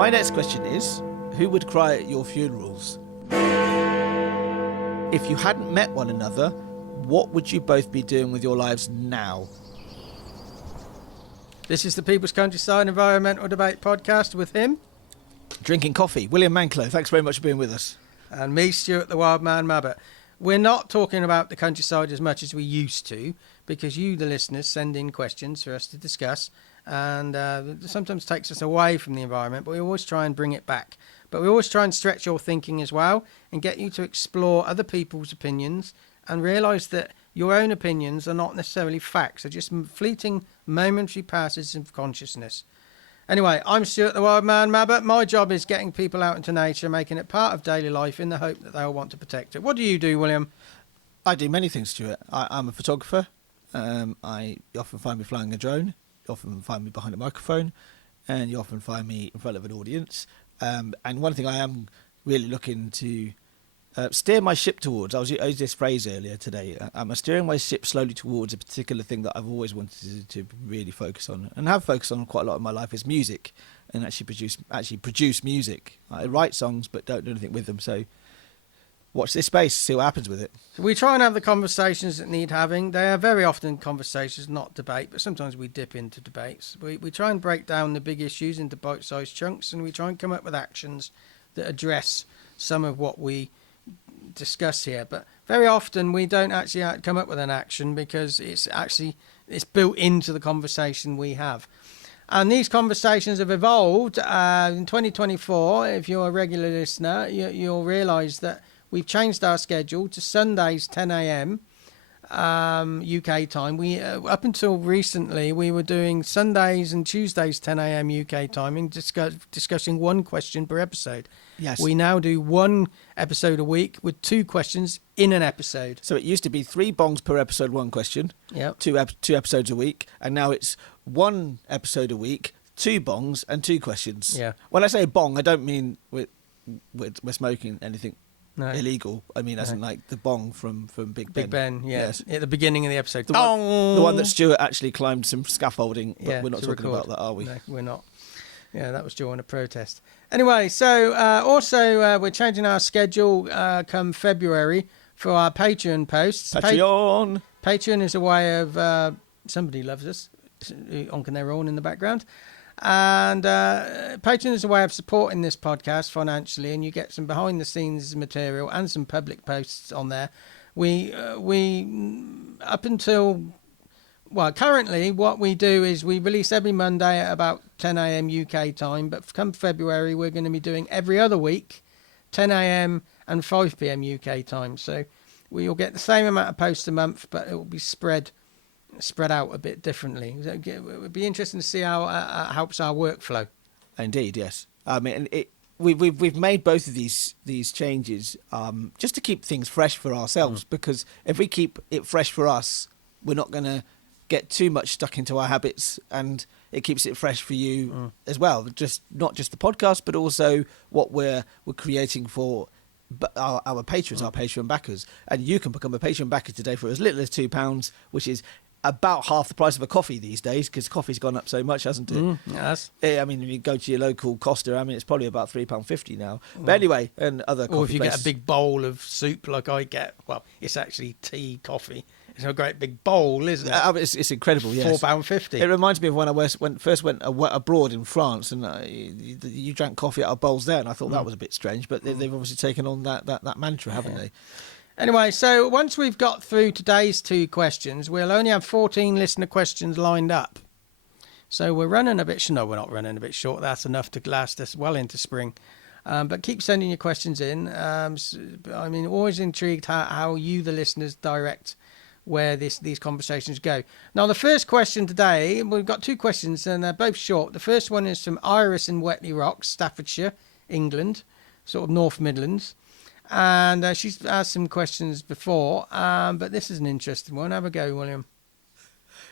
My next question is, who would cry at your funerals? If you hadn't met one another, what would you both be doing with your lives now? This is the People's Countryside Environmental Debate Podcast with him. Drinking coffee. William Manklow, thanks very much for being with us. And me, Stuart the Wild Man Mabbott. We're not talking about the countryside as much as we used to, because you, the listeners, send in questions for us to discuss, and sometimes takes us away from the environment, but we always try and bring it back. But we always try and stretch your thinking as well, and get you to explore other people's opinions, and realise that your own opinions are not necessarily facts, they're just fleeting, momentary passes of consciousness. Anyway, I'm Stuart the Wild Man Mabbott. My job is getting people out into nature, making it part of daily life in the hope that they'll want to protect it. What do you do, William? I do many things, Stuart. I'm a photographer. You often find me flying a drone. You often find me behind a microphone. And you often find me in front of an audience. And one thing I am really looking to steer my ship towards, I used this phrase earlier today, I'm steering my ship slowly towards a particular thing that I've always wanted to really focus on, and have focused on quite a lot of my life, is music, and actually produce music. I write songs but don't do anything with them, so watch this space, see what happens with it. So we try and have the conversations that need having. They are very often conversations, not debate, but sometimes we dip into debates. We try and break down the big issues into bite-sized chunks, and we try and come up with actions that address some of what we discuss here, but very often we don't actually come up with an action because it's built into the conversation we have. And these conversations have evolved in 2024. If you're a regular listener, you'll realise that we've changed our schedule to Sundays 10 a.m. UK time. We up until recently we were doing Sundays and Tuesdays 10 a.m. UK time and discussing one question per episode. Yes. We now do one episode a week with two questions in an episode. So it used to be 3 bongs per episode, one question. Yep. Two episodes a week, and now it's 1 episode a week, 2 bongs and 2 questions. Yeah. When I say bong, I don't mean we're smoking anything illegal. I mean, as in like the bong from Big Ben. Big Ben, yeah. Yes. At the beginning of the episode. The one that Stuart actually climbed some scaffolding, but we're not talking about that, are we? No, we're not. Yeah, that was during a protest. Anyway, so also we're changing our schedule come February for our Patreon posts. Patreon! Patreon is a way of somebody loves us, honking their horn in the background. And Patreon is a way of supporting this podcast financially, and you get some behind-the-scenes material and some public posts on there. We up until... Well, currently what we do is we release every Monday at about 10 a.m. UK time, but come February we're going to be doing every other week, 10 a.m. and 5 p.m. UK time. So we'll get the same amount of posts a month, but it will be spread out a bit differently. It would be interesting to see how it helps our workflow. Indeed, yes. I mean, we've made both of these changes just to keep things fresh for ourselves, because if we keep it fresh for us, we're not going to get too much stuck into our habits, and it keeps it fresh for you as well. Not just the podcast, but also what we're creating for our patrons, our Patreon backers. And you can become a Patreon backer today for as little as £2, which is about half the price of a coffee these days, because coffee's gone up so much, hasn't it? Yes. I mean, if you go to your local Costa, I mean, it's probably about £3.50 now. But anyway, and other coffee Or if you places. get a big bowl of soup like I get, well, it's actually tea, coffee. It's a great big bowl, isn't it? It's incredible, yes. £4.50. It reminds me of when I first went abroad in France, and you drank coffee out of bowls there, and I thought that was a bit strange, but they've obviously taken on that mantra, haven't they? Anyway, so once we've got through today's 2 questions, we'll only have 14 listener questions lined up. So we're running a bit... No, we're not running a bit short. That's enough to last us well into spring. But keep sending your questions in. I mean, always intrigued how you, the listeners, direct where these conversations go. Now, the first question today, we've got 2 questions, and they're both short. The first one is from Iris in Wetley Rocks, Staffordshire, England, sort of North Midlands. And she's asked some questions before, but this is an interesting one. Have a go, William.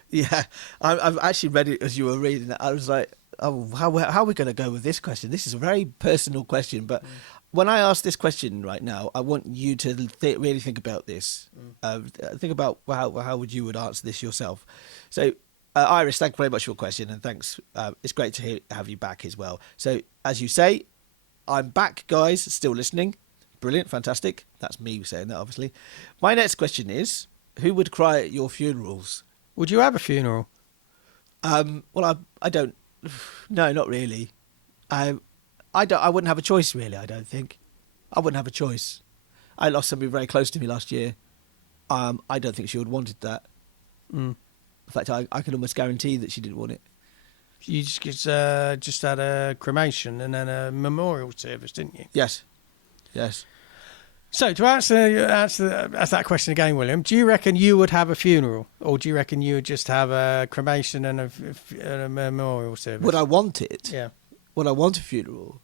Yeah, I've actually read it as you were reading it. I was like, oh, how are we going to go with this question? This is a very personal question, but when I ask this question right now, I want you to really think about this. Think about how would you answer this yourself. So Iris, thank you very much for your question, and thanks. It's great to have you back as well. So, as you say, I'm back, guys, still listening. Brilliant, fantastic. That's me saying that, obviously. My next question is, who would cry at your funerals? Would you have a funeral? Well, I don't. No, not really. I wouldn't have a choice, really. I don't think. I wouldn't have a choice. I lost somebody very close to me last year. I don't think she would have wanted that. In fact, I can almost guarantee that she didn't want it. You just had a cremation and then a memorial service, didn't you? Yes. So to answer that question again, William, do you reckon you would have a funeral, or do you reckon you would just have a cremation and a memorial service? Would I want it? Yeah. Would I want a funeral?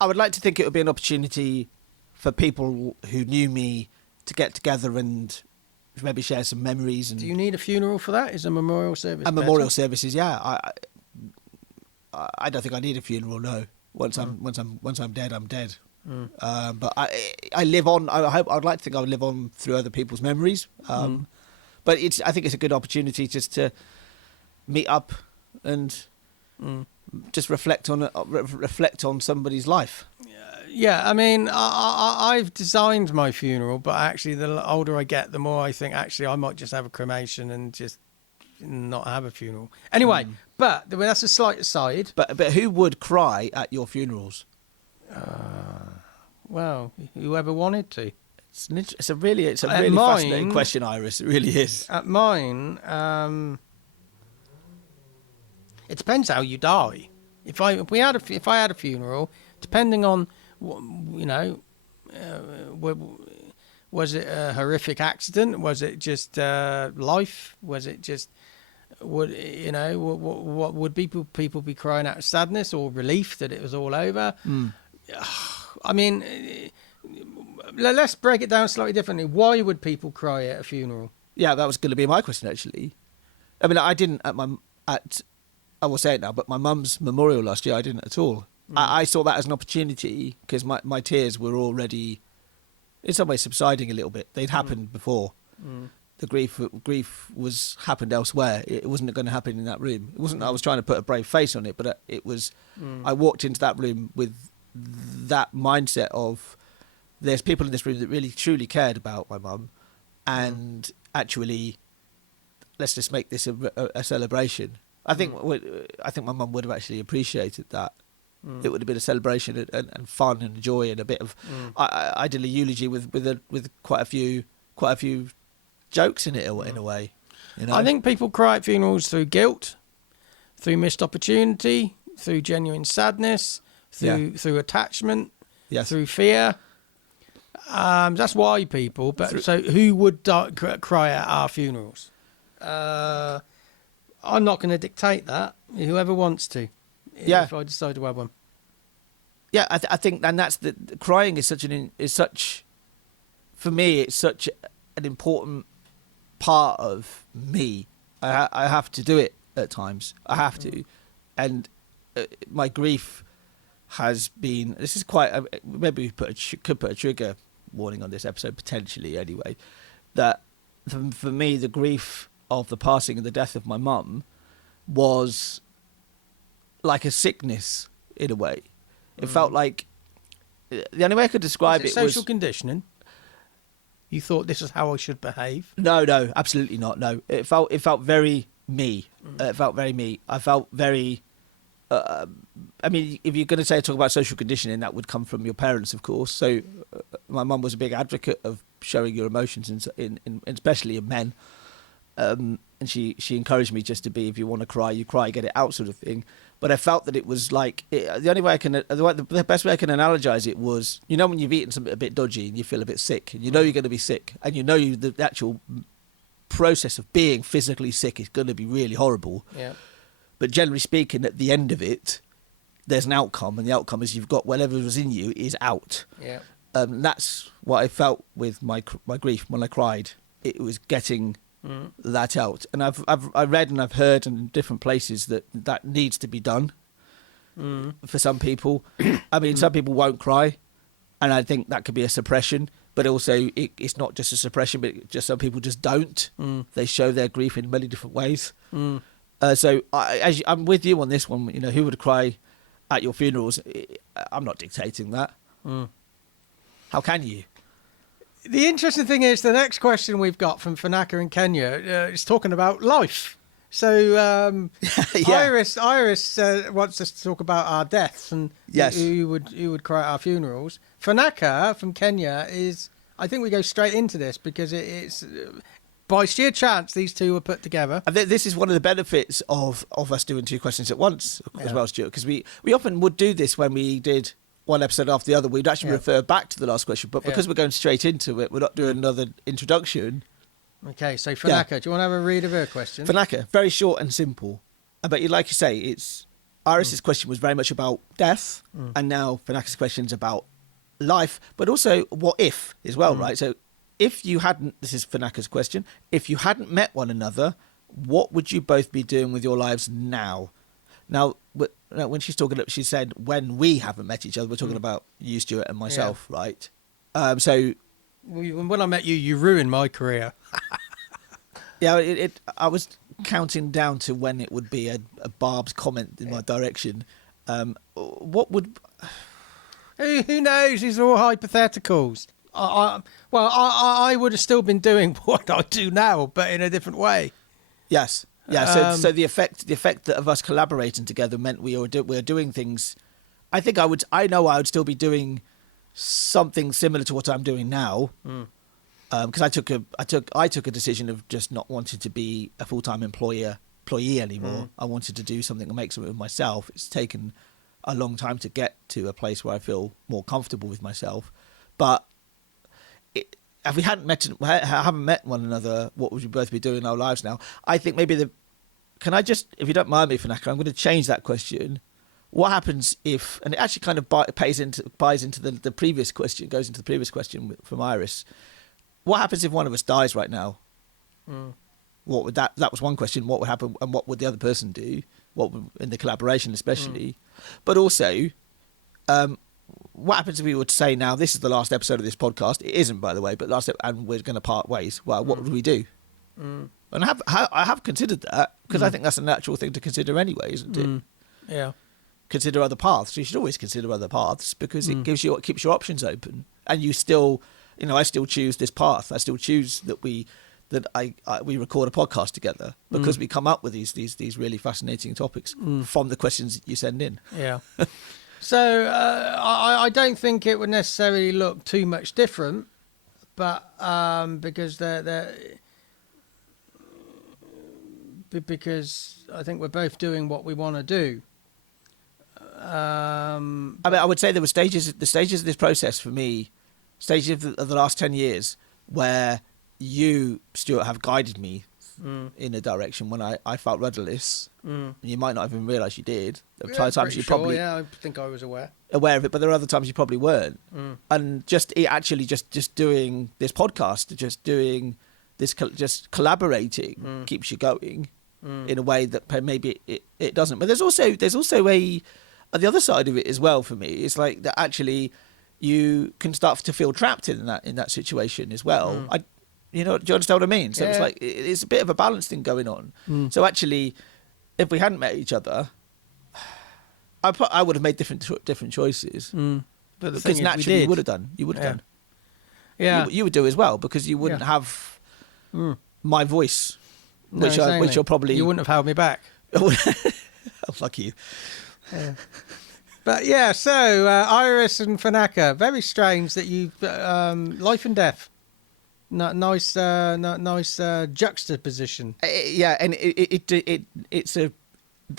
I would like to think it would be an opportunity for people who knew me to get together and maybe share some memories. And do you need a funeral for that? Is a memorial service? And memorial services, yeah. I don't think I need a funeral. No. Once I'm dead, I'm dead. But I live on. I'd like to think I would live on through other people's memories. But I think it's a good opportunity just to meet up and just reflect on somebody's life. Yeah, I mean, I've designed my funeral, but actually, the older I get, the more I think actually I might just have a cremation and just not have a funeral. Anyway, but that's a slight aside. But who would cry at your funerals? Well, whoever wanted to. It's a really fascinating question, Iris. It really is. At mine, it depends how you die. If I had a funeral, depending on was it a horrific accident? Was it just life? Was it just what would people be crying out of sadness or relief that it was all over? I mean, let's break it down slightly differently. Why would people cry at a funeral? Yeah, that was going to be my question, actually. I mean, I didn't I will say it now, but my mum's memorial last year, I didn't at all. I saw that as an opportunity because my tears were already, in some ways, subsiding a little bit. They'd happened before. The grief was happened elsewhere. It wasn't going to happen in that room. It wasn't. I was trying to put a brave face on it, but it was. I walked into that room with that mindset of there's people in this room that really truly cared about my mum, and actually, let's just make this a celebration. I think my mum would have actually appreciated that. It would have been a celebration and fun and joy and a bit of. I did a eulogy with quite a few jokes in it in a way. You know? I think people cry at funerals through guilt, through missed opportunity, through genuine sadness, through attachment, through fear. That's why people. But so who would cry at our funerals? I'm not going to dictate that. Whoever wants to. Yeah. If I decide to have one. Yeah, I think, and that's the crying is for me, it's such an important part of me. I have to do it at times. I have to, and my grief has been. This is quite. Maybe we could put a trigger warning on this episode potentially. Anyway, that for me, the grief of the passing and the death of my mum was like a sickness in a way. It felt like the only way I could describe it was social conditioning. You thought this is how I should behave? No, absolutely not. No, it felt very me. It felt very me. I felt very. I mean, if you're going to talk about social conditioning, that would come from your parents, of course. So, my mum was a big advocate of showing your emotions, in especially in men. And she encouraged me just to be, if you want to cry, you cry, get it out, sort of thing. But I felt that it was like the only way the best way I can analogize it was, when you've eaten something a bit dodgy and you feel a bit sick, and you're going to be sick, and the actual process of being physically sick is going to be really horrible. Yeah. But generally speaking, at the end of it, there's an outcome, and the outcome is you've got whatever was in you is out. Yeah. That's what I felt with my grief when I cried. It was getting that out, and I've read and I've heard in different places that needs to be done for some people. I mean, some people won't cry, and I think that could be a suppression. But also, it's not just a suppression, but just some people just don't. They show their grief in many different ways. So I'm with you on this one. You know, who would cry at your funerals? I'm not dictating that. How can you? The interesting thing is the next question we've got from Fanaka in Kenya is talking about life. So Iris wants us to talk about our deaths and who would cry at our funerals. Fanaka from Kenya is. I think we go straight into this because it's by sheer chance these two were put together. And this is one of the benefits of us doing two questions at once as well, Stuart, because we often would do this when we did one episode after the other. We'd actually refer back to the last question, but because we're going straight into it, we're not doing another introduction. Okay, so Fanaka, do you want to have a read of her question? Fanaka, very short and simple. But like you say, it's Iris's question was very much about death, and now Fanaka's question is about life, but also what if as well, right? So if you hadn't, this is Fanaka's question, if you hadn't met one another, what would you both be doing with your lives now? Now, when she's talking, she said when we haven't met each other, we're talking about you, Stuart, and myself, right? So when I met you, you ruined my career. Yeah, I was counting down to when it would be a Barb's comment in my direction. What would... Who knows? These are all hypotheticals. I would have still been doing what I do now, but in a different way. Yes. Yeah. So the effect of us collaborating together meant we were doing things. I know I would still be doing something similar to what I'm doing now. Because I took a decision of just not wanting to be a full-time employee anymore. I wanted to do something and make something of myself. It's taken a long time to get to a place where I feel more comfortable with myself. But if we haven't met one another, what would we both be doing in our lives now? I think maybe can I just, if you don't mind me, Fanaka, I'm going to change that question. What happens if, and it actually kind of buys into the previous question, goes into the previous question from Iris. What happens if one of us dies right now? What would that was one question. What would happen, and what would the other person do? What would, in the collaboration especially? But also, what happens if we were to say, now this is the last episode of this podcast? It isn't, by the way, but and we're going to part ways. Well, what would we do? And I have considered that, because I think that's a natural thing to consider anyway, isn't it? Yeah. Consider other paths. You should always consider other paths, because it keeps your options open, and you still, I still choose this path. I still choose that we record a podcast together, because we come up with these really fascinating topics from the questions that you send in. Yeah. So I don't think it would necessarily look too much different, but because I think we're both doing what we want to do. I would say there were the stages of this process for me, stages of the last 10 years, where you, Stuart, have guided me in a direction when I felt rudderless. And you might not even realise you did. There were times you probably... Yeah, I think I was aware of it, but there are other times you probably weren't. And just doing this podcast, just doing this, just collaborating keeps you going in a way that maybe it doesn't. But there's also the other side of it as well for me. It's like that actually you can start to feel trapped in that situation as well. Do you understand what I mean? So it's like it's a bit of a balance thing going on. So actually, if we hadn't met each other, I would have made different choices. But because naturally you would have done. You would have done. Yeah, you would do as well, because you wouldn't have my voice, which you're probably... You wouldn't have held me back. Oh, fuck you. Yeah. But yeah, so Iris and Fanaka, very strange that you life and death. Nice juxtaposition. Yeah, and it's a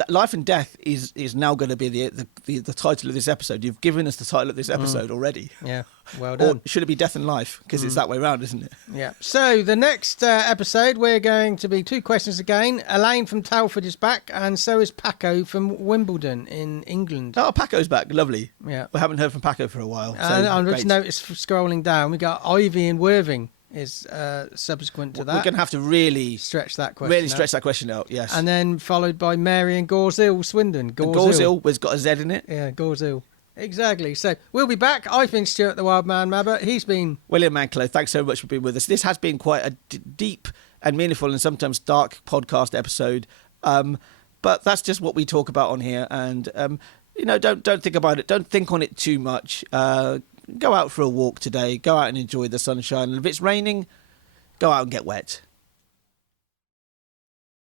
life and death is now going to be the title of this episode. You've given us the title of this episode already. Yeah, well done. Or should it be death and life? Because it's that way around, isn't it? Yeah. So the next episode, we're going to be two questions again. Elaine from Telford is back, and so is Paco from Wimbledon in England. Oh, Paco's back. Lovely. Yeah. We haven't heard from Paco for a while. So and I just noticed scrolling down, we got Ivy in Worthing is subsequent to that. We're going to have to really stretch that question out, yes. And then followed by Mary in Gore's Swindon. Gore's has got a Z in it. Yeah, Gore's Exactly. So we'll be back. I've been Stuart the Wild Man Mabber. He's been William Manklow. Thanks so much for being with us. This has been quite a deep and meaningful and sometimes dark podcast episode. But that's just what we talk about on here, and don't think about it. Don't think on it too much. Go out for a walk today. Go out and enjoy the sunshine. And if it's raining, go out and get wet.